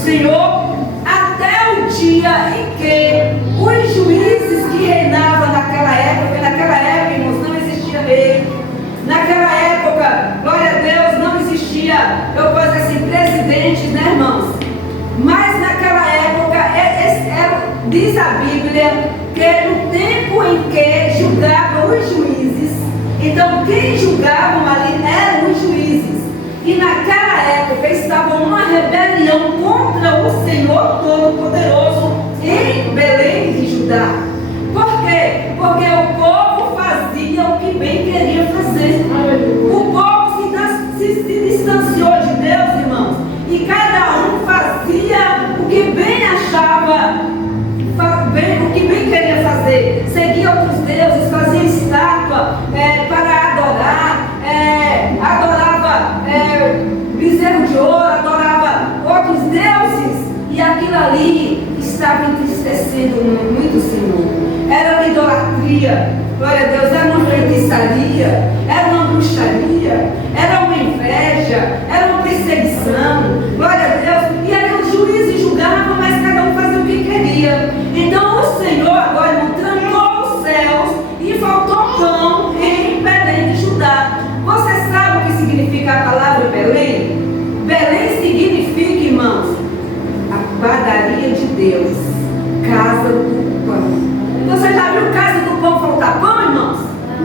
Senhor, até o dia em que os juízes que reinavam naquela época, irmãos, não existia rei. Naquela época, glória a Deus, não existia, eu posso dizer assim, presidentes, né, irmãos? Mas naquela época, diz a Bíblia, que no tempo em que julgavam os juízes, então quem julgavam ali eram os juízes. E naquela época estavam numa rebelião contra o Senhor Todo-Poderoso em Belém de Judá. Por quê? Porque o povo fazia o que bem queria fazer. O povo se distanciou de Deus, irmãos, e cada um fazia o que bem achava, o que bem queria fazer. Seguia outros deuses, fazia estátua para adorar, adorava bezerro de ouro, adorava outros deuses, e aquilo ali estava entristecendo muito o Senhor. Era uma idolatria, glória a Deus, era uma feitiçaria, era uma bruxaria, era uma inveja, era uma perseguição, glória a Deus. E ali os juízes julgavam, mas cada um fazia o que queria. Então o Senhor agora não trancou os céus e faltou pão em Belém de Judá. Você sabe o que significa a palavra Belém? Belém significa, irmãos, a padaria de Deus, casa do pão. Você já viu casa do pão faltar pão, irmãos?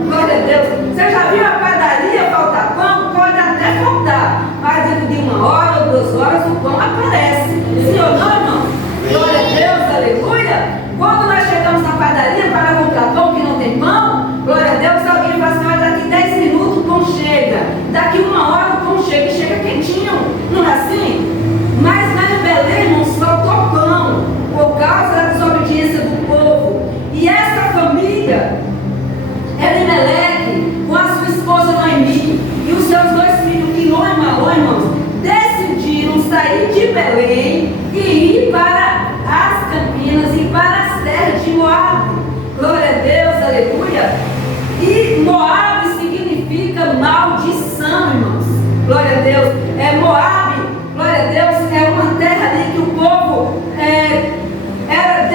Glória a Deus. Você já viu a padaria faltar pão? Pode até faltar, mas dentro de 1 hora ou 2 horas o pão aparece. Sim ou não, irmãos? Glória a Deus, aleluia. Quando nós chegamos na padaria para comprar pão que não tem pão, glória a Deus, alguém fala assim, olha, daqui 10 minutos o pão chega, daqui 1 hora o pão chega, e chega quentinho, não é assim? Mas lá em Belém, irmãos, faltou pão, por causa da desobediência do povo. E essa família, Elimeleque, com a sua esposa Noemi, e os seus 2 filhos, Quilom e Malom, irmãos, decidiram sair de Belém e ir para as Campinas e para as terras de Moabe. Glória a Deus, aleluia. E Moabe significa maldição, irmãos. Glória a Deus. Moabe, glória a Deus, é uma terra ali que o povo era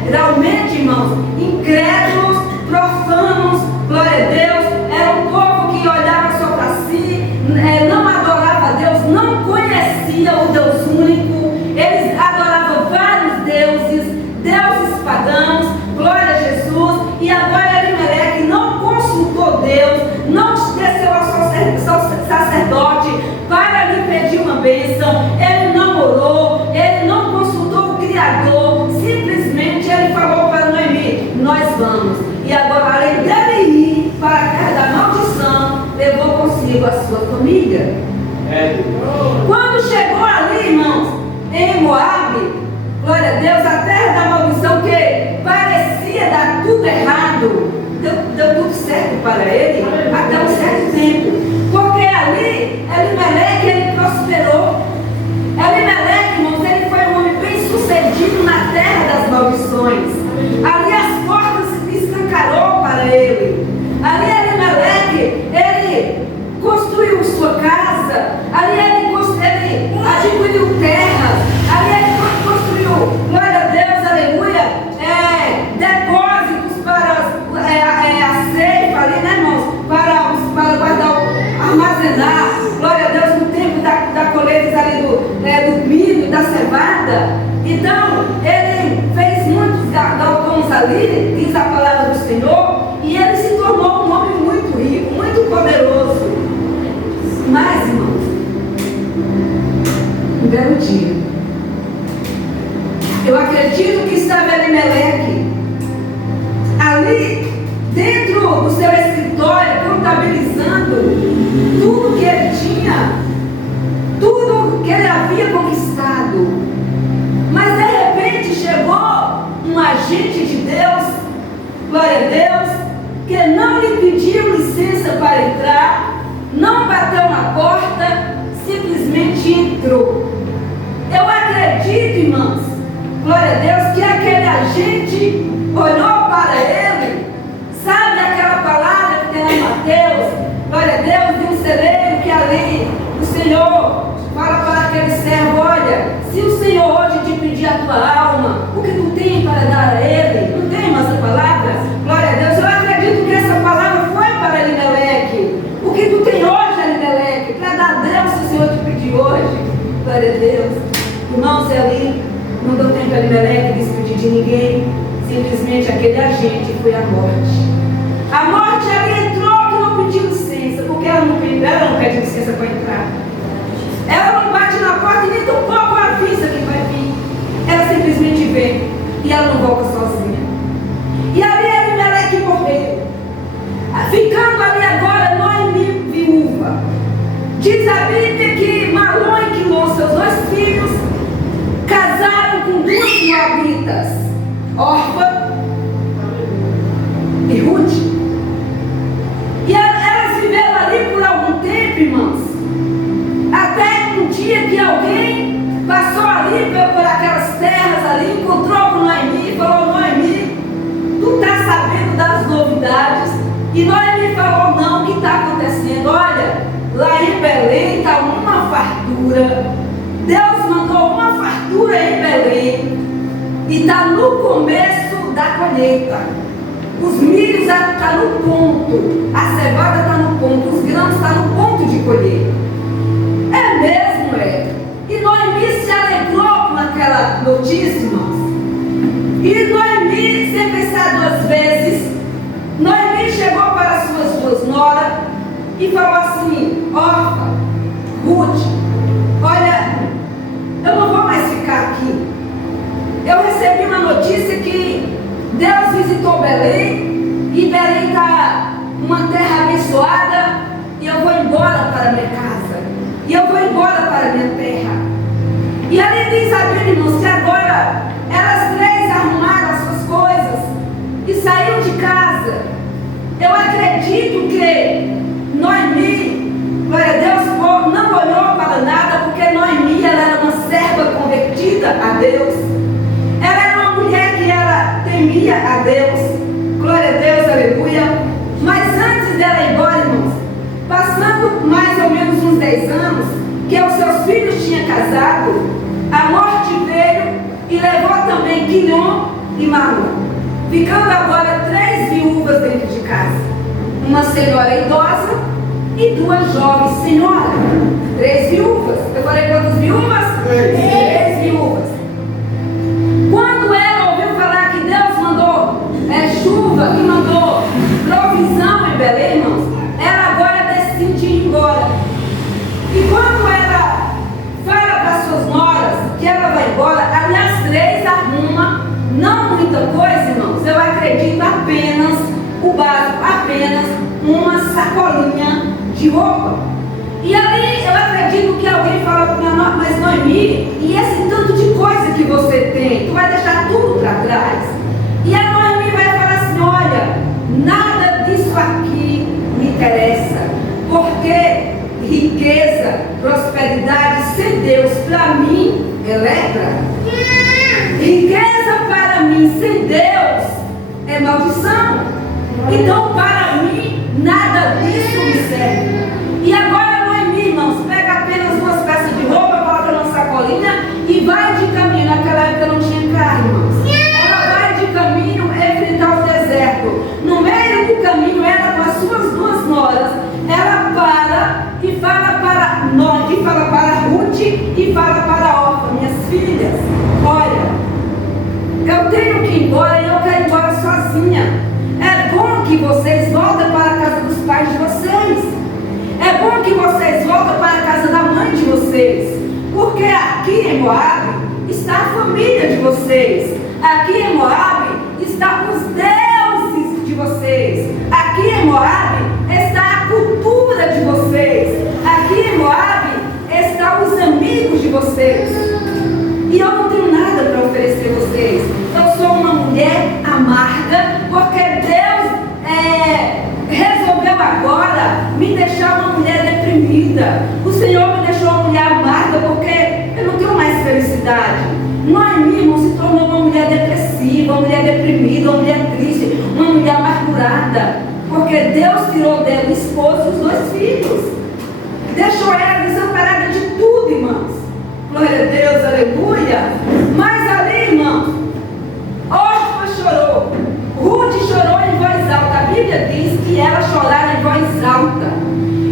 deliberalmente, irmãos, incrédulos, profanos, glória a Deus. Era um povo que olhava só para si, não adorava a Deus, não conhecia o Deus único. Eles adoravam vários deuses pagãos, glória a Jesus. E agora Elimeleque não consultou Deus, não desceu ao sacerdote para lhe pedir uma bênção. Ele não orou, ele não consultou o Criador, simplesmente ele falou para Noemi, nós vamos. E agora, além dele ir para a terra da maldição, levou consigo a sua família. Quando chegou ali, irmãos, em Moabe, glória a Deus, a terra da maldição, que parecia dar tudo errado, deu tudo certo para ele, até um certo tempo. Porque ali, Elimeleque, ele prosperou. Elimeleque, irmãos, ele foi um homem bem sucedido na terra das maldições. Ali as portas se escancarou para ele. Ali Elimeleque, ele construiu sua casa. Ali ele adquiriu terras. Ali ele construiu, glória a Deus, aleluia, depósitos para a ceifa ali, né, irmãos? Para guardar, armazenar, glória a Deus, no tempo da colheita ali do milho e da cevada. Então, ele fez muitos galpões ali, diz a palavra do Senhor, e ele se tornou um homem muito rico, muito poderoso. Mas, irmãos, um belo dia, eu acredito que estava Elimeleque ali dentro do seu escritório, contabilizando tudo que ele tinha, tudo que ele havia conquistado. Mas de repente chegou um agente de Deus, glória a Deus, que não lhe pediu licença para entrar, não bateu na porta, simplesmente entrou. Eu acredito, irmãos, glória a Deus, que aquele agente olhou para ele, sabe aquela palavra que tem lá em Mateus, glória a Deus, de um celeiro que ali o Senhor tua alma, o que tu tem para dar a ele. Não tem essa palavra? Glória a Deus. Eu acredito que essa palavra foi para Elimeleque. O que tu tem hoje, Elimeleque, para dar a Deus, se o Senhor te pedir hoje. Glória a Deus. Irmãos, ali não deu tempo a Elimeleque despedir de ninguém. Simplesmente aquele agente foi a morte. A morte ali entrou que não pediu licença, porque ela não pede licença para entrar. Ela não bate na porta e nem tão pouco avisa que vai vir. Ela simplesmente vem e ela não volta sozinha. E ali Elimeleque morreu, ficando ali agora Noemi viúva. Diz a Bíblia que Malom e Quilom, seus dois filhos, casaram com duas moabitas, Orfa e Ruth. E elas viveram ali por algum tempo, irmãos, até um dia que alguém passou ali por aquelas terras ali, encontrou com Noemi e falou: Noemi, tu está sabendo das novidades? E Noemi falou: não, o que está acontecendo? Olha, lá em Belém está uma fartura. Deus mandou uma fartura em Belém e está no começo da colheita. Os milhos estão no ponto, a cevada está no ponto, os grãos estão no ponto de colher. É mesmo, é. E Noemi se alegrou com aquela notícia, irmãos. E Noemi, sem pensar duas vezes, Noemi chegou para as suas duas noras e falou assim: Orfa, Ruth, olha, eu não vou mais ficar aqui. Eu recebi uma notícia que Deus visitou Belém e Belém está uma terra abençoada e eu vou embora para a minha casa. E eu vou embora para a minha terra. E ali diz a Bíblia, irmãos, que agora elas três arrumaram as suas coisas e saíram de casa. Eu acredito que Noemi, glória a Deus, não olhou para nada, porque Noemi ela era uma serva convertida a Deus. Ela era uma mulher que ela temia a Deus. Glória a Deus, aleluia. Mas antes dela ir embora, irmãos, passando mais ou menos uns 10 anos, que os seus filhos tinham casado, a morte veio e levou também Quilom e Malom, ficando agora 3 viúvas dentro de casa. Uma senhora idosa e 2 jovens senhoras. 3 viúvas. Eu falei quantas viúvas? 3 viúvas. Quando ela ouviu falar que Deus mandou chuva, que mandou provisão em Belém, irmãos, ela agora decide ir embora. E quando ela fala para suas noras que ela vai embora, ali as 3 arruma, não muita coisa, irmãos, eu acredito apenas o básico, apenas uma sacolinha de roupa. E ali eu acredito que alguém fala para minha nora: mas Noemi, e esse tanto de coisa que você tem, tu vai deixar tudo para trás? E a Noemi vai falar assim: olha, nada disso aqui me interessa, porque riqueza, prosperidade sem Deus, para mim, é lepra. Riqueza para mim sem Deus é maldição. Então, para mim, nada disso me serve. E agora, Noemi, irmãos, pega apenas 2 peças de roupa, coloca numa sacolinha e vai de caminho. Naquela época não tinha carro, irmãos. Ela vai de caminho enfrentar o deserto. No meio do caminho, ela com as suas 2 noras, ela para e fala para Ruth e fala para Orfa: minhas filhas, olha, eu tenho que ir embora e eu quero ir embora sozinha. É bom que vocês voltem para a casa dos pais de vocês. É bom que vocês voltem para a casa da mãe de vocês. Porque aqui em Moabe está a família de vocês. Aqui em Moabe estão os deuses de vocês. Aqui em Moabe está a cultura de vocês. Aqui em Moabe estão os amigos de vocês. E eu não tenho nada para oferecer a vocês. Eu sou uma mulher amarga, porque Deus resolveu agora me deixar uma mulher deprimida. O Senhor me deixou uma mulher amarga, porque eu não tenho mais felicidade. Noemi, irmão, se tornou uma mulher depressiva, uma mulher deprimida, uma mulher triste, uma mulher amargurada, porque Deus tirou dela o esposo e os 2 filhos. Deixou ela desamparada de tudo, irmãos. Glória a Deus, aleluia. Mas ali ali, irmãos, Orfa chorou. Ruth chorou em voz alta. A Bíblia diz que ela chorava em voz alta.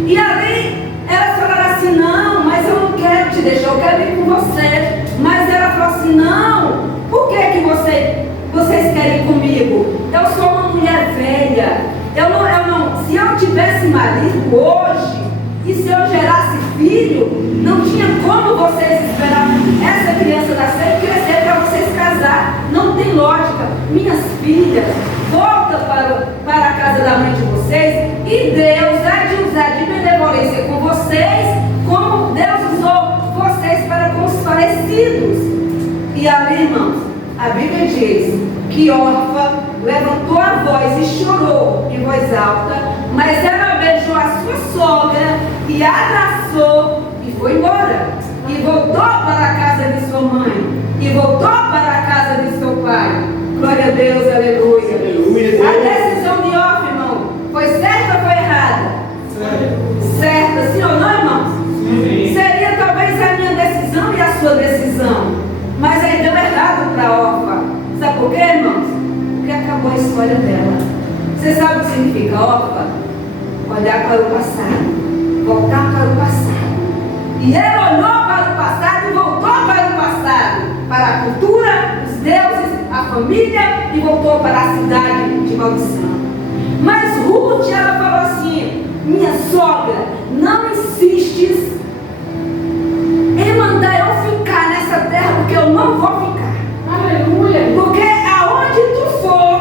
E ali, elas falaram assim, não, mas eu não quero te deixar, eu quero ir com você. Mas ela falou assim, não, por que vocês querem ir comigo? Eu sou uma mulher velha. Se eu tivesse marido hoje, e se eu gerasse filho, não tinha como vocês esperar essa criança nascer e crescer para vocês casar. Não tem lógica. Minhas filhas, volta para a casa da mãe de vocês, e Deus vai de usar de benevolência com vocês, como Deus usou vocês para com os falecidos. E ali, irmãos, a Bíblia diz que Orfa levantou a voz e chorou em voz alta, mas ela beijou a sua sogra e a abraçou e foi embora. E voltou para a casa de sua mãe, e voltou para a casa de seu pai. Glória a Deus, aleluia. Aleluia. A decisão de Orfa, irmão, foi certa ou foi errada? Certa, sim ou não, irmãos? Sim. Seria talvez a minha decisão e a sua decisão, mas aí deu errado para Orfa. Sabe por quê, irmãos? Porque acabou a história dela. Você sabe o que significa Orfa? Olhar para o passado, voltar para o passado. E ela olhou para o passado e voltou para o passado, para a cultura, os deuses, a família, e voltou para a cidade de maldição. Mas Ruth, ela falou assim, minha sogra, não insistes em mandar eu ficar nessa terra, porque eu não vou ficar. Aleluia. Porque aonde tu for,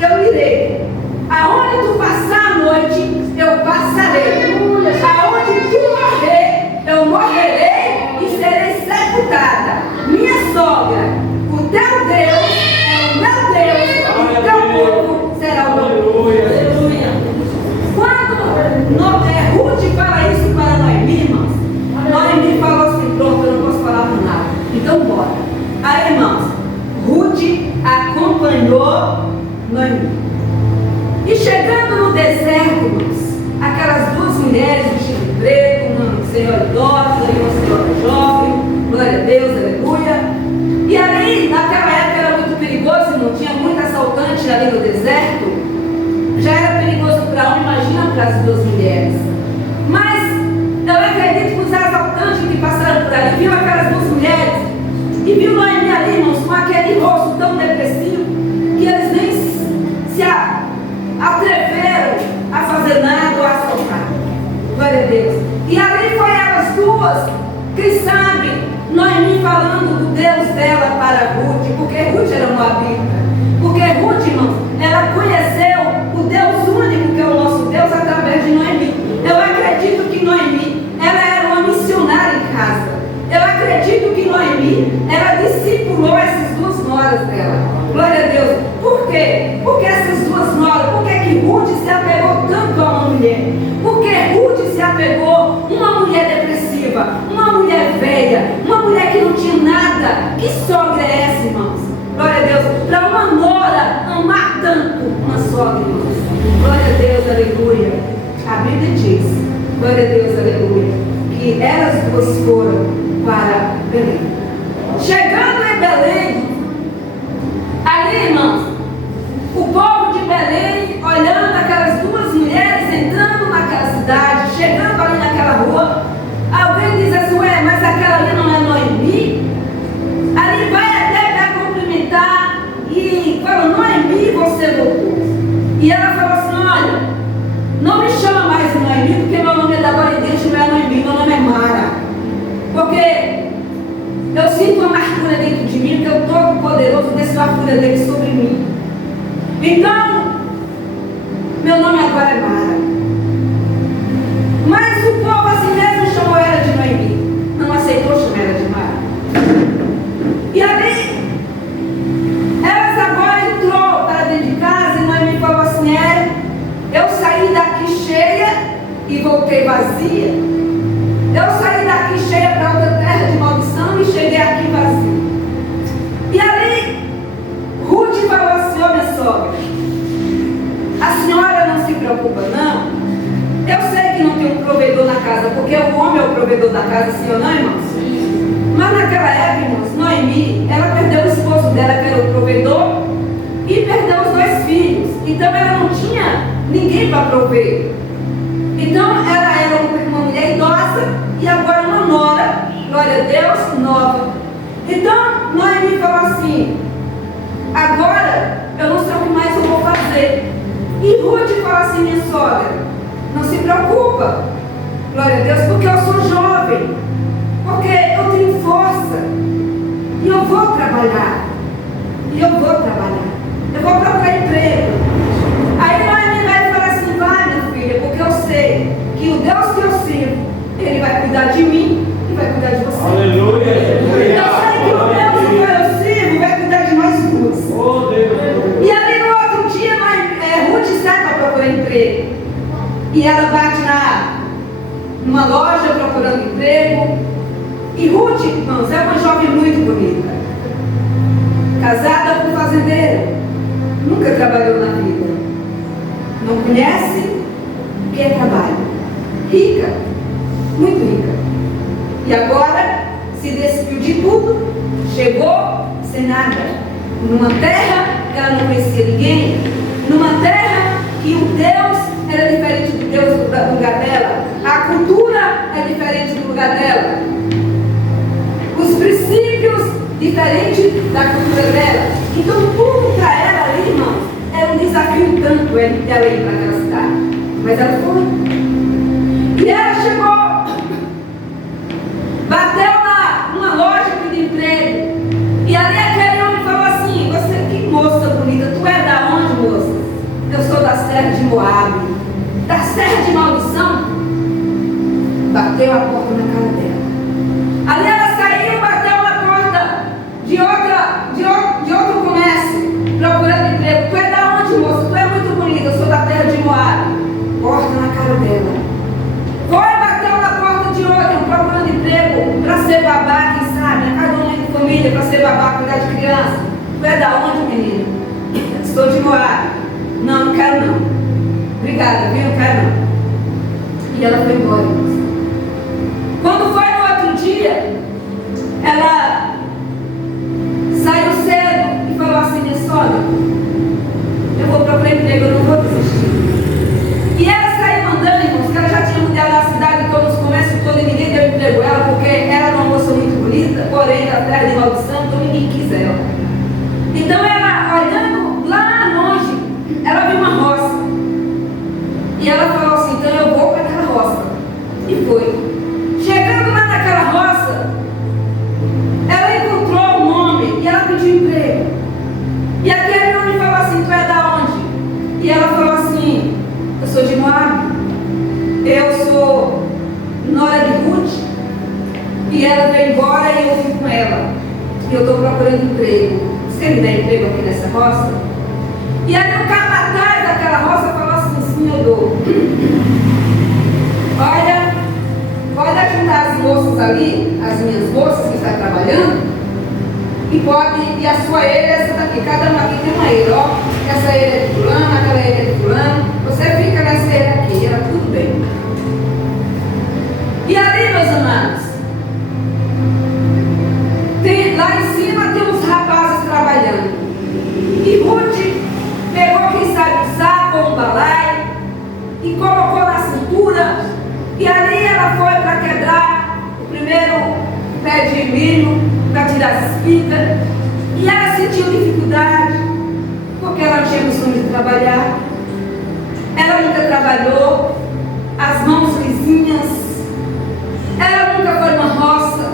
eu irei. Aonde tu passar a noite, eu passarei. Aleluia. Aonde tu morrer, eu morrerei e serei sepultada. Minha sogra, o teu Deus é o meu Deus, o teu povo será o meu povo. Aleluia. Quando Ruth fala isso para Noemi, irmãos, Noemi falou assim, pronto, eu não posso falar por nada. Então bora. Aí, irmãos, Ruth acompanhou Noemi. E chegando no deserto, irmãos, aquelas duas mulheres vestidas de preto, uma senhora idosa e uma senhora jovem, glória a Deus, aleluia. E ali, naquela época era muito perigoso, não tinha muito assaltante ali no deserto. Já era perigoso para um, imagina para as duas mulheres. Mas eu acredito que os assaltantes que passaram por ali viram aquelas duas mulheres e viu Noemi ali, irmãos, com aquele rosto tão depressivo que eles nem se atreveram a fazer nada ou a assaltar. Glória a Deus. E ali foi elas duas, quem sabe, Noemi falando do Deus dela para Ruth, porque Ruth era moabita. Porque Ruth, irmãos, ela conheceu o Deus único que é o nosso Deus através de Noemi. Eu acredito que Noemi, ela era uma missionária em casa. Eu acredito que Noemi, ela discipulou essas duas noras dela. Glória a Deus. Por quê? Porque essas duas noras, por que Ruth se apegou tanto a uma mulher? Porque Ruth se apegou a uma mulher depressiva, uma mulher velha, uma mulher que não tinha nada. Que sogra é essa, irmãos? Glória a Deus. Para uma nora amar tanto uma sogra, irmãos. Glória a Deus, aleluia. A Bíblia diz, glória a Deus, aleluia, que elas duas foram para Belém. Chegando em Belém, ali, irmãos, o povo de Belém, olhando aquelas duas mulheres entrando naquela cidade, chegando ali naquela rua, alguém diz assim, ué, mas aquela ali não é Noemi? Ali vai até para cumprimentar e fala, Noemi, você voltou. E ela falou assim, olha, não me chama mais de Noemi, porque meu nome é da agora em Deus, não é Noemi, meu nome é Mara. Porque eu sinto uma amargura dentro de mim, que eu estou poderoso desse a fúria dele sobre mim. Então, meu nome agora é Mara. Mas o povo assim mesmo chamou ela de Noemi. Não aceitou chamar ela de Mara. E ali, elas agora entrou para dentro de casa e Noemi falou assim, eu saí daqui cheia e voltei vazia. Eu saí daqui cheia para outra terra de maldição e cheguei aqui vazia. E ali, Ruth falou assim, ó minha sogra, a senhora não se preocupa não? Eu sei que não tem um provedor na casa, porque o homem é o provedor da casa, sim ou não, irmãos? Mas naquela época, irmãos, Noemi, ela perdeu o esposo Então ela não tinha ninguém para prover. Então ela era uma mulher idosa e agora uma nora, glória a Deus, nova. Então Noemi falou assim: agora eu não sei o que mais eu vou fazer. E Ruth fala assim: minha sogra, não se preocupa, glória a Deus, porque eu sou jovem, porque eu tenho força, e eu vou trabalhar, eu vou procurar emprego. Aí Noemi vai falar assim: vai, minha filha, porque eu sei que o Deus que eu sirvo, Ele vai cuidar de mim e vai cuidar de você. Aleluia. Eu sei que o Deus que eu sirvo vai cuidar de nós duas. E ali no outro dia, Ruth sai para procurar emprego. E ela bate numa loja procurando emprego. E Ruth, irmãos, é uma jovem muito bonita, casada com um fazendeiro, nunca trabalhou na vida, não conhece o que é trabalho, rica, muito rica, e agora se despiu de tudo, chegou sem nada, numa terra que ela não conhecia ninguém, numa terra que o Deus era diferente do Deus do lugar dela, a cultura é diferente do lugar dela, os princípios diferentes da cultura dela. Então tudo para ela ali, irmão, era um desafio tanto ela ir para aquela cidade. Mas ela foi. E ela chegou, bateu numa loja pedindo emprego. E ali aquele homem falou assim: você, que moça bonita, tu é da onde, moça? Eu sou da serra de Moabe. Da serra de maldição. Bateu a porta na cara dela. Ali ela saiu, bateu na porta de outro comércio, procurando emprego. Tu é da onde, moça? Tu é muito bonita, eu sou da terra de Moabe. Porta na cara dela. Foi, bateu na porta de outro, procurando emprego para ser babá, quem sabe, na casa de uma de família, para ser babá, cuidar de criança. Tu é da onde, menina? Estou de Moabe. Não, não quero não. Obrigada, viu? Não quero não. E ela foi embora, moça. Quando foi no outro dia, ela saiu cedo e falou assim: minha sogra, eu vou procurar emprego, eu não vou desistir. E ela saiu andando, irmãos, que ela já tinha mudado a cidade toda, os comércios todos, e ninguém deu emprego a ela, porque ela era uma moça muito bonita, porém da terra de maldição, então ninguém quis ela. Então ela, olhando lá longe, ela viu uma roça. E ela falou assim: então eu vou para aquela roça. E foi. Chegando lá naquela roça, ela encontrou um homem e ela pediu emprego. E aquele homem falou assim: tu é da onde? E ela falou assim: eu sou de Moabe, eu sou nora de Ruth. E ela veio embora e eu fui com ela. E eu estou procurando emprego. Você me dá emprego aqui nessa roça? E aí o capataz daquela roça falou assim: sim, eu dou. Olha, pode juntar as moças ali, as minhas moças que estão trabalhando, e a sua ilha é essa daqui, cada uma aqui tem uma ilha, ó, essa ilha é de fulano, aquela ilha é de fulano, você fica nessa ilha aqui, era tudo bem. E ali, meus amados, lá em cima tem uns rapazes trabalhando, e Ruth pegou, quem sabe, um saco ou um balai, e colocou na cintura. E ali ela foi para quebrar o primeiro pé de milho, para tirar as espigas. E ela sentiu dificuldade, porque ela não tinha costume de trabalhar. Ela nunca trabalhou, as mãos lisinhas. Ela nunca foi numa roça,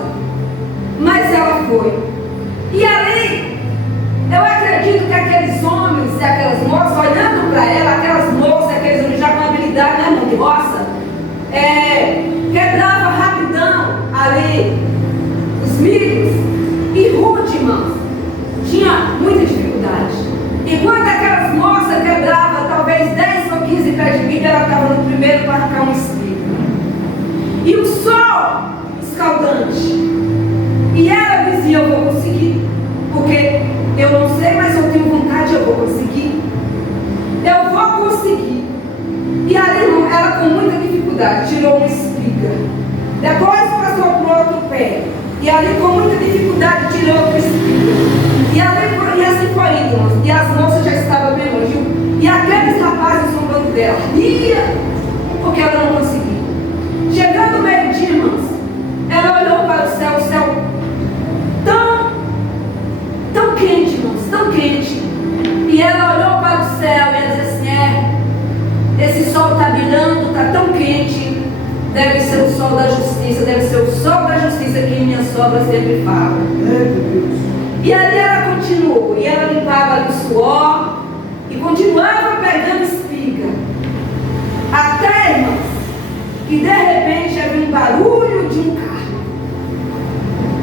mas ela foi. E ali, eu acredito que aqueles homens e aquelas moças, olhando para ela, aquelas moças, aqueles homens já com habilidade, né, mão de roça, quebrava rapidão ali os milhos. E Ruth, irmãos, tinha muita dificuldade. Enquanto aquelas moças quebravam talvez 10 ou 15 pés de milho, ela estava no primeiro para arrancar um espigo. E o sol escaldante. E ela dizia: eu vou conseguir, porque eu não sei, mas eu tenho vontade, eu vou conseguir. Eu vou conseguir. E ali ela, com muita dificuldade, tirou uma espiga. Depois passou para o outro pé. E ali, com muita dificuldade, tirou outra espiga. E assim foi, irmãos. E as moças já estavam bem longe. E aquele porque ela não conseguia. Chegando ao meio-dia, irmãos, ela olhou para o céu tão quente, irmãos, tão quente. E ela olhou para o céu e ela disse assim: esse sol está brilhando, está tão quente, deve ser o sol da justiça, deve ser o sol da justiça que minha sogra sempre fala. E ali ela continuou, e ela limpava ali o suor, e continuava pegando espiga. Até, irmãos, que de repente havia um barulho de um carro.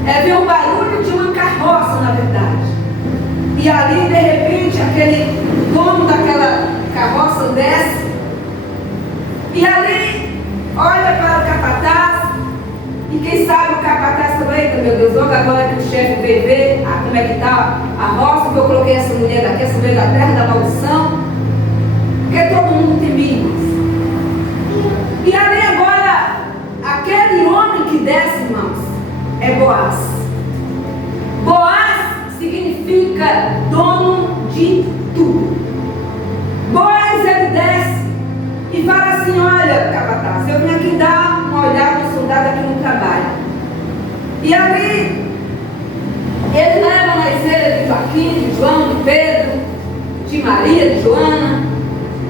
Havia um barulho de uma carroça, na verdade. E ali, de repente, aquele dono daquela carroça desce. E ali, olha para o capataz. E quem sabe o capataz também, meu Deus, logo agora que o chefe veio ver como é que está a roça, que eu coloquei essa mulher daqui, essa mulher da terra da maldição. Porque todo mundo temia, irmãos. E ali agora, aquele homem que desce, irmãos, é Boaz. Boaz significa dono de tudo. Boaz, ele desce e fala assim: olha, capataz, eu vim aqui dar uma olhada no soldado aqui no trabalho. E ali, ele leva na ezeira de Joaquim, de João, de Pedro, de Maria, de Joana.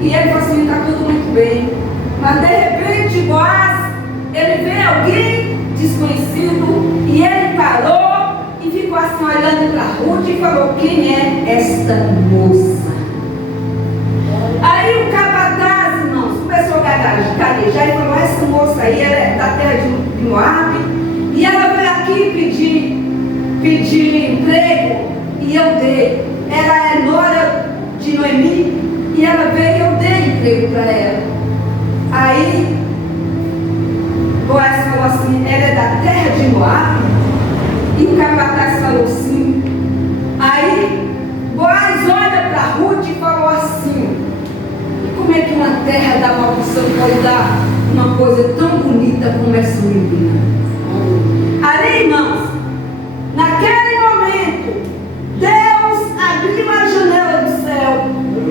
E ele fala assim: está tudo muito bem. Mas de repente, Boaz, ele vê alguém desconhecido e ele parou e ficou assim olhando para Ruth e falou: quem é esta moça? Aí o capataz, irmãos, começou a gaguejar e falou: essa moça aí, ela é da terra de Moabe e ela veio aqui pedir emprego e eu dei. Ela é nora de Noemi e ela veio e eu dei emprego para ela. Aí Boaz falou assim: ela é da terra de Moabe? E o capataz falou sim. Aí Boaz olha para Ruth e falou assim: como é que uma terra da maldição pode dar uma coisa tão bonita como essa menina? Ali, irmãos, naquele momento, Deus abriu a janela do céu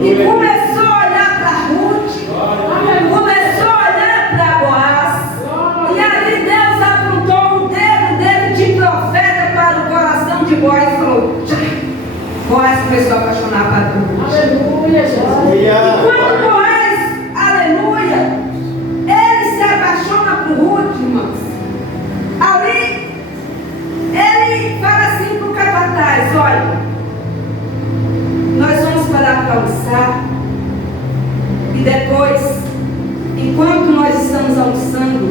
e começou a olhar para Ruth, começou a olhar para Boaz, e ali Deus apontou o dedo dele de profeta para o coração de Boaz e falou: Boaz começou a apaixonar para Ruth. Aleluia, Jesus. E quando Boaz, aleluia, ele se apaixona por Ruth, irmãos, ali ele fala assim para o capataz: olha, nós vamos parar para almoçar e depois, enquanto nós estamos almoçando,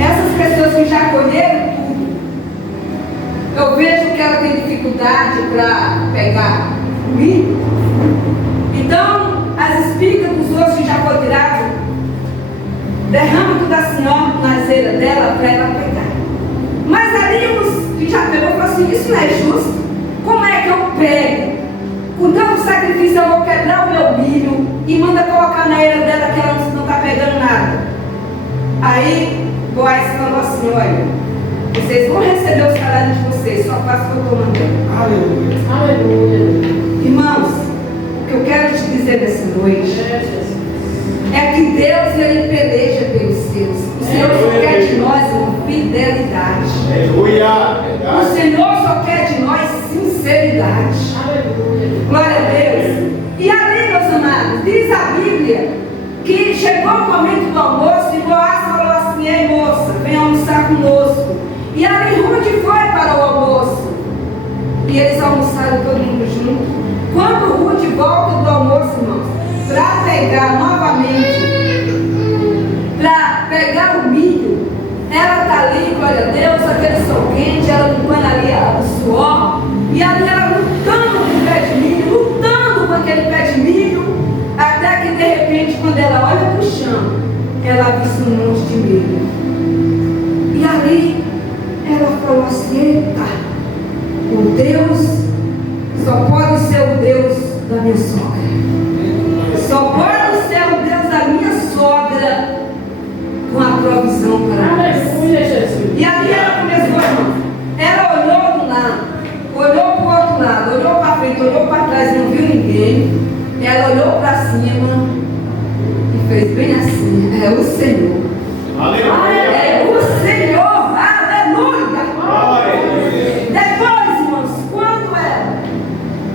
essas pessoas que já colheram tudo, eu vejo que ela tem dificuldade para pegar milho. Então, as espigas dos outros que já foram tirados, derrama tudo assim, ó, na azeira dela para ela pegar. Mas ali os que já pegou falaram assim: isso não é justo. Como é que eu pego? Com tanto sacrifício eu vou quebrar o meu milho e manda colocar na eira dela que ela não está pegando nada. Aí Boaz falou assim: olha, vocês vão receber os salários de vocês, só faço o que eu estou mandando. Aleluia. Aleluia. Irmãos, o que eu quero te dizer nessa noite é que Deus, ele peleja pelos seus. O Senhor só quer de nós uma fidelidade. Aleluia. O Senhor só quer de nós sinceridade. Aleluia. Glória a Deus. E ali, meus amados, diz a Bíblia que chegou o momento do almoço e Boaz falou assim: ei moça, vem almoçar conosco. E ali Ruth foi para o almoço. E eles almoçaram todo mundo junto. Quando Ruth volta do almoço, irmãos, para pegar novamente, para pegar o milho, ela está ali, glória a Deus, aquele sol quente, ela limpando ali o suor, e ali ela lutando com o pé de milho, lutando com aquele pé de milho, até que de repente, quando ela olha para o chão, ela viu um monte de milho. E ali ela falou assim: eita, o Deus só pode ser o Deus da minha sogra. Só pode ser o Deus da minha sogra com a provisão para nós. E ali ela começou, irmão. Ela olhou de um lado, olhou para o outro lado, olhou para frente, olhou para trás, não viu ninguém. Ela olhou para cima e Fez bem assim. É o Senhor. Aleluia. É o Senhor. Aleluia. Depois, irmãos, quando ela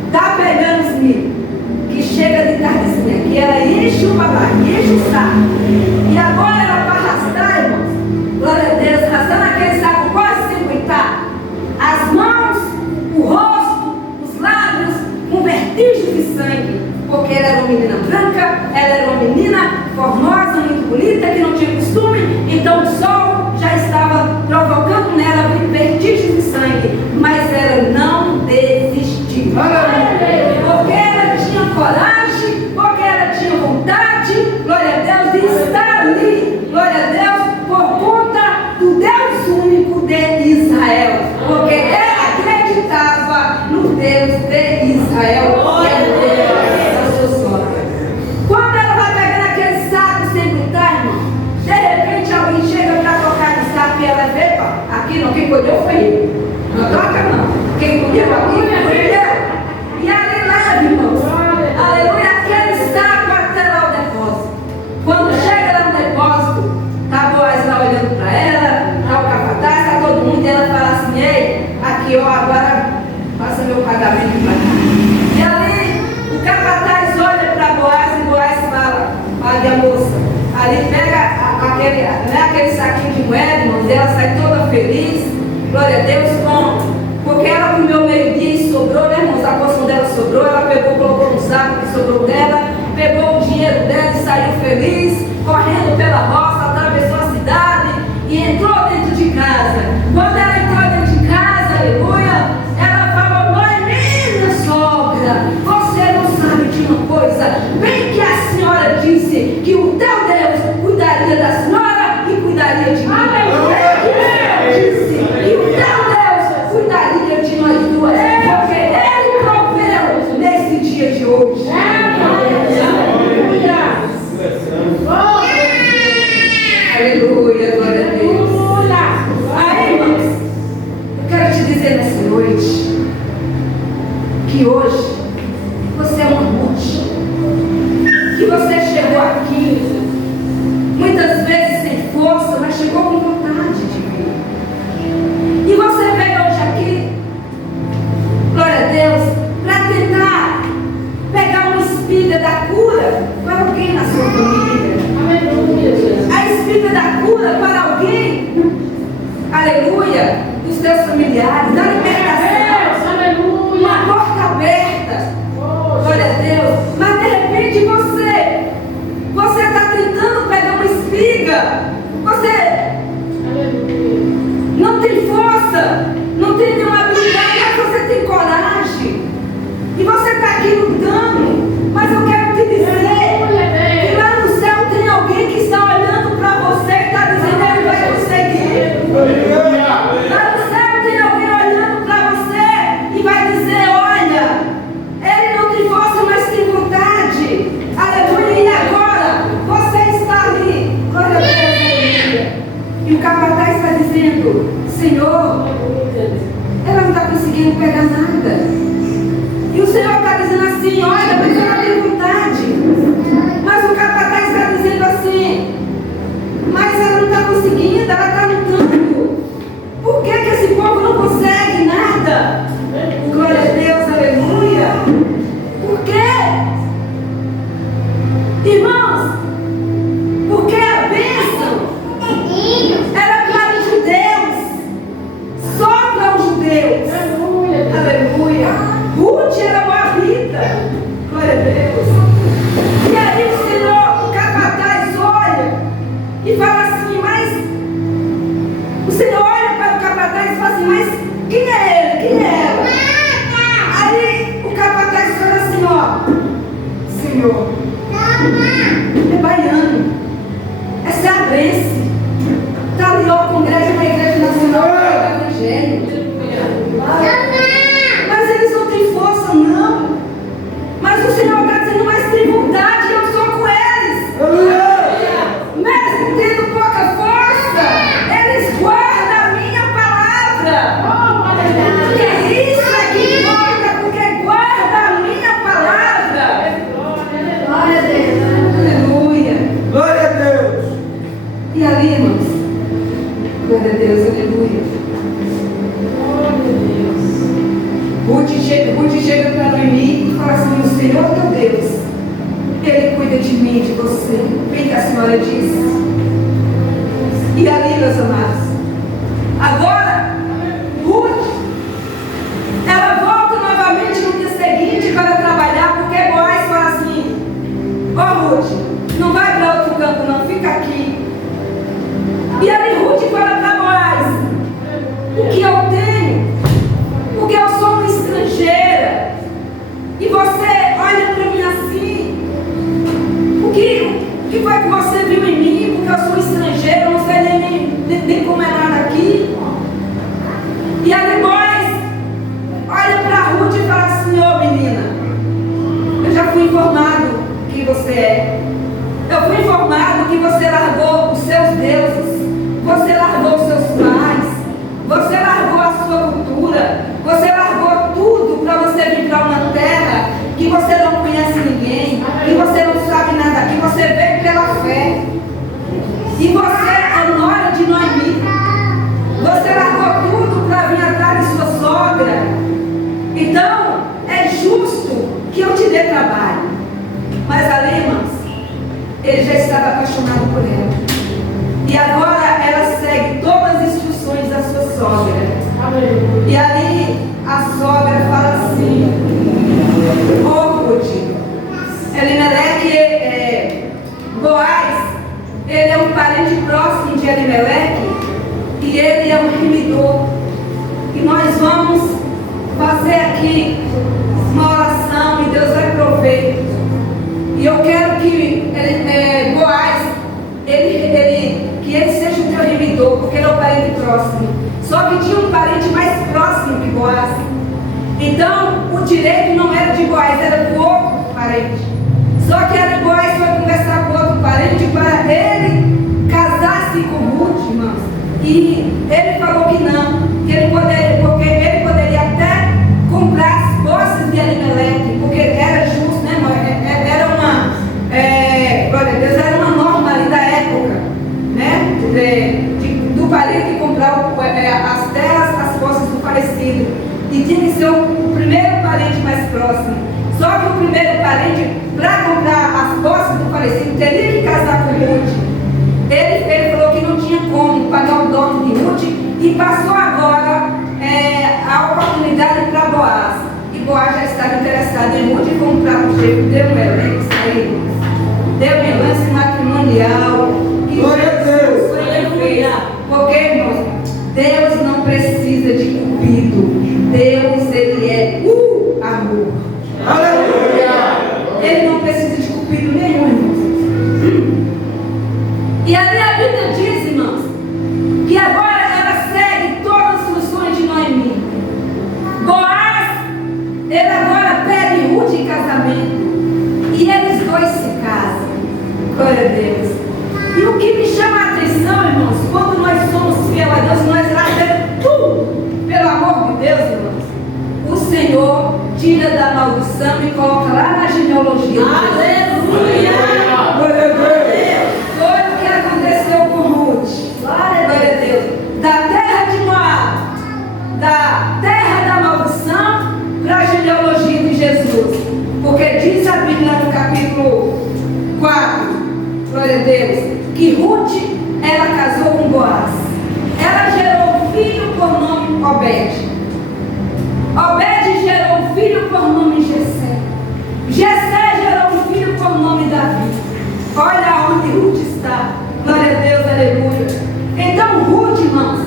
está pegando os milho, que chega de tardezinha, que ela enche o balaio, enche o saco, e agora ela vai arrastar, irmãos, glória a Deus, arrastando aquele saco quase sem aguentar, as mãos, o rosto, os lábios, com vertigem de sangue, porque ela era uma menina branca, ela era uma menina formosa, muito bonita, que não tinha costume, então o sol já estava provocando nela vertigem de sangue, mas ela não desistiu. Porque ela tinha coragem, porque ela tinha vontade, glória a Deus, de estar ali, glória a Deus, por conta do Deus único de Israel, porque ela acreditava no Deus de Israel, que é o Deus da sua sogra. Quando ela vai pegando aquele saco sem gritar, irmão, de repente alguém chega para tocar no saco e ela vê, pá, aqui não, quem cuidou foi eu. Não toca não, quem cuidou aqui foi eu. E ali leva, irmãos, aleluia, aquele saco até lá o depósito. Quando chega lá no depósito, está a Boaz lá olhando para ela, está o capataz, está todo mundo, e ela fala assim: ei, aqui ó, agora passa meu pagamento para cá. E ali o capataz olha para Boaz e Boaz fala: pague a moça. Ali pega aquele saquinho de moeda, irmãos, ela sai toda feliz, glória a Deus, porque ela comeu meio-dia e sobrou, né, irmãos? A porção dela sobrou, ela pegou, colocou no saco que sobrou dela, pegou o dinheiro dela e saiu feliz, correndo pela roça, atravessou a cidade e entrou dentro de casa. Quando ela entrou dentro de casa, aleluia, ela falou: mãe, minha sogra, você não sabe de uma coisa, bem que a senhora disse que o teu Deus cuidaria da senhora e cuidaria de mim. Ela disse que o teu Deus cuidaria de nós duas, porque Ele proveu nesse dia de hoje. Aleluia, glória a Deus. Aí, irmãos, eu quero te dizer nessa noite que hoje você é uma monte, que você chegou aqui muitas vezes sem força, mas chegou com vontade de vir. E você veio hoje aqui, glória a Deus, para tentar pegar uma espiga da cura para alguém na sua família. A espiga da cura para alguém, aleluia, dos teus familiares, da libertação, uma porta aberta, glória a Deus. Mas de repente você está tentando pegar uma espiga, você não tem força, não tem nenhuma habilidade, mas você tem coragem, e você está aqui lutando. Mas eu quero te dizer que lá no céu tem alguém que está olhando para você e está dizendo: ele vai conseguir. Lá no céu tem alguém olhando para você e vai dizer: olha, ele não tem força, mas tem vontade. Aleluia. E agora você está ali, glória a Deus, aleluia. E o capataz está dizendo: Senhor, ela não está conseguindo pegar nada. E o Senhor está dizendo assim: olha, mas ela tem vontade. Mas o capataz está dizendo assim: mas ela não está conseguindo, ela está lutando. Por que esse povo não consegue nada? Glória a Deus, aleluia. Por quê? Irmãos, porque a bênção era para os judeus, só para os judeus. Aleluia. Ruth era moabita, glória a Deus. E aí o Senhor, o capataz, olha e fala assim: mas o Senhor olha para o capataz e fala assim: mas quem é ele? Quem é ela? Aí o capataz fala assim: ó, Senhor, é baiano, é cearense, está ali ó, congresso da Igreja Nacional do Evangelho. Mas eles não têm força, não. Mas o Senhor está dizendo: mas tem vontade, eu sou com eles. Mesmo tendo pouca força, eles guardam a minha palavra. Porque isso é que importa, porque guarda a minha palavra. Deus, Ele cuida de mim e de você. Bem que a senhora disse. E ali, meus amados, agora, Ruth, ela volta novamente no dia seguinte para trabalhar, porque Boaz fala assim: Ruth, não vai para outro campo não, fica aqui. E ali Ruth fala para Boaz: o que eu tenho? Porque eu sou uma estrangeira. E você olha para mim assim: o que foi que você viu em mim? Porque eu sou estrangeira, eu não sei nem como é nada aqui. E ali Boaz olha para Ruth e fala assim: menina, eu já fui informado que você é. Eu fui informado que você largou os seus deuses, você largou os seus pais, você largou a sua cultura, você largou tudo para você vir para uma terra que você não conhece ninguém, que você não sabe nada, que você veio pela fé. E você é nora de Noemi. Você largou tudo para vir atrás de sua sogra. Então, é justo que eu te dê trabalho. Mas ali, irmãos, ele já estava apaixonado por ela. E agora ela segue todas as instruções da sua sogra. E ali a sogra fala assim: Ruth, Elimeleque, Boaz, ele é um parente próximo de Elimeleque e ele é um remidor. E nós vamos fazer aqui uma oração e Deus vai prover. E eu quero que Boaz, que ele seja o teu remidor, porque ele é o parente próximo. Só que tinha um parente mais próximo que Boaz. Então, o direito não era de Boaz, era do outro parente. Só que ali Boaz foi conversar com outro parente para ele casar-se com Ruth, irmãos. E ele falou que não, que ele poderia, porque ele poderia até comprar as posses de Elimeleque, porque era justo, né, irmão? Era uma, glória a Deus, era uma norma ali da época, né? Do parente comprar as terras, as posses do falecido. E tinha que ser o primeiro parente mais próximo. Só que o primeiro parente, para comprar as posses do falecido, teria que casar com Ruth. Ele falou que não tinha como pagar o dono de Ruth e passou agora a oportunidade para Boaz. E Boaz já estava interessado em Ruth e comprar o jeito, deu um elenco, deu um lance matrimonial. Glória a Deus! Porque, irmãos, Deus não precisa de cupido. Deus, Ele é o amor. Aleluia! Ele não precisa de cupido nenhum, irmãos. E ali a Bíblia diz, irmãos, que agora ela segue todas as instruções de Noemi. Boaz, ele agora pede Ruth em casamento. E eles dois se casam. Glória a Deus. E o que me chama a atenção, irmãos, quando nós somos fiel a Deus, nós largamos tudo. Pelo amor de Deus, irmãos, o Senhor tira da maldição e coloca lá na genealogia. Aleluia! Glória a Deus! Foi o que aconteceu com Ruth. Glória a Deus. Da terra de Moab, da terra da maldição, para a genealogia de Jesus. Porque diz a Bíblia no capítulo 4, glória a Deus, que Ruth, ela casou com Boaz. Ela gerou um filho por nome Obed. Obed gerou um filho por nome Jessé. Jessé gerou um filho por nome Davi. Olha onde Ruth está. Glória a Deus, aleluia. Então Ruth, irmãos,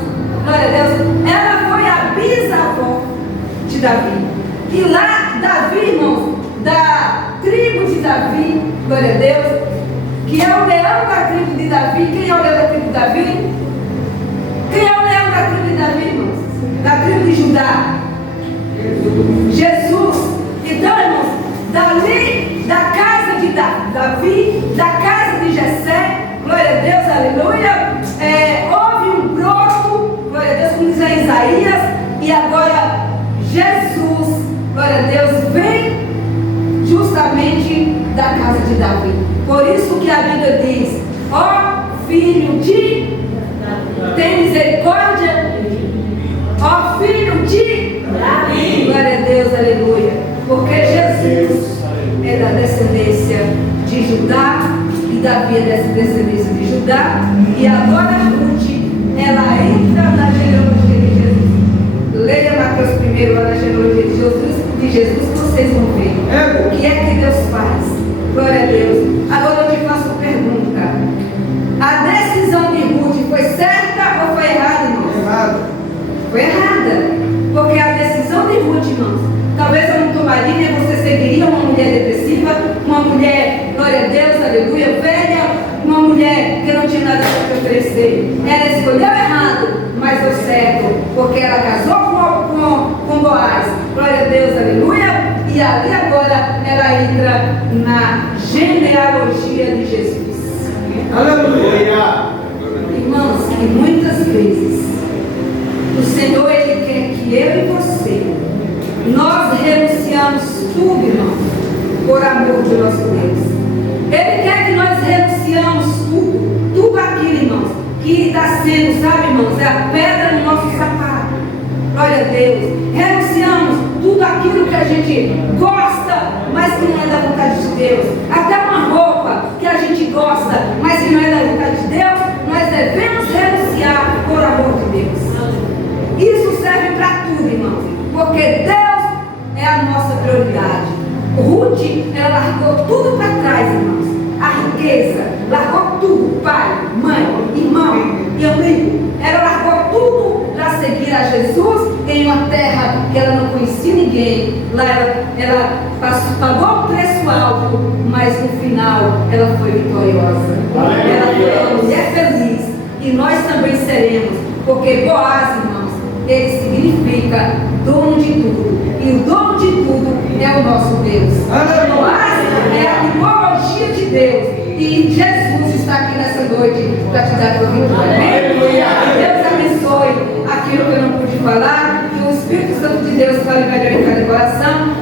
glória a Deus, ela foi a bisavó de Davi. E lá Davi, irmãos, da tribo de Davi, glória a Deus, que é o leão da tribo de Davi. Quem é o leão da tribo de Davi? Quem é o leão da tribo de Davi, irmãos? Da tribo de Judá. Jesus. Então, irmãos, dali, da casa de Davi, da casa de Jessé, glória a Deus, aleluia, houve um broto, glória a Deus, como diz em Isaías, e agora Jesus, glória a Deus, vem justamente da casa de Davi. Por isso que a Bíblia diz: ó filho de Davi, tem misericórdia, ó filho de Davi. Glória a Deus, aleluia. Porque Jesus é é da descendência de Judá, e Davi é dessa descendência de Judá, e agora Ruth, ela entra na genealogia de Jesus. Leia Mateus primeiro lá na genealogia de Jesus, que vocês vão ver o que é que Deus faz. Glória a Deus. Agora eu te faço uma pergunta: a decisão de Ruth foi certa ou foi errada, irmãos? Errado. Foi errada, porque a decisão de Ruth, irmãos, talvez eu não tomaria, você seguiria uma mulher depressiva, uma mulher, glória a Deus, aleluia, velha, uma mulher que não tinha nada para oferecer. Ela escolheu errado, mas deu certo, porque ela casou com Boaz, glória a Deus, aleluia, e ali agora ela entra na genealogia de Jesus. Aleluia. Irmãos, e muitas vezes o Senhor, Ele quer que eu e você, nós renunciamos tudo, irmãos, por amor de nosso Deus. Ele quer que nós renunciamos tudo aquilo, irmãos, que está sendo, sabe, irmãos, é a pedra no nosso sapato. Glória a Deus. Renunciamos tudo aquilo que a gente gosta, mas que não é da vontade de Deus. Até uma roupa que a gente gosta, mas que não é da vontade de Deus, nós devemos renunciar por amor de Deus. Isso serve para tudo, irmãos, porque Deus é a nossa prioridade. Ruth, ela largou tudo para trás, irmãos. A riqueza, largou tudo, pai, mãe, irmão e amigo. Ela largou tudo para seguir a Jesus em uma terra que ela não conhecia ninguém. Lá ela pagou um preço alto, mas no final ela foi vitoriosa. Ela foi uma mulher feliz, e nós também seremos, porque Boaz, irmãos, ele significa dono de tudo, e o dono de tudo é o nosso Deus. Boaz é a tipologia de Deus, e Jesus está aqui nessa noite para te dar a tua vitória. Deus abençoe aquilo que eu não pude falar, que o Espírito Santo de Deus fale melhor em cada coração,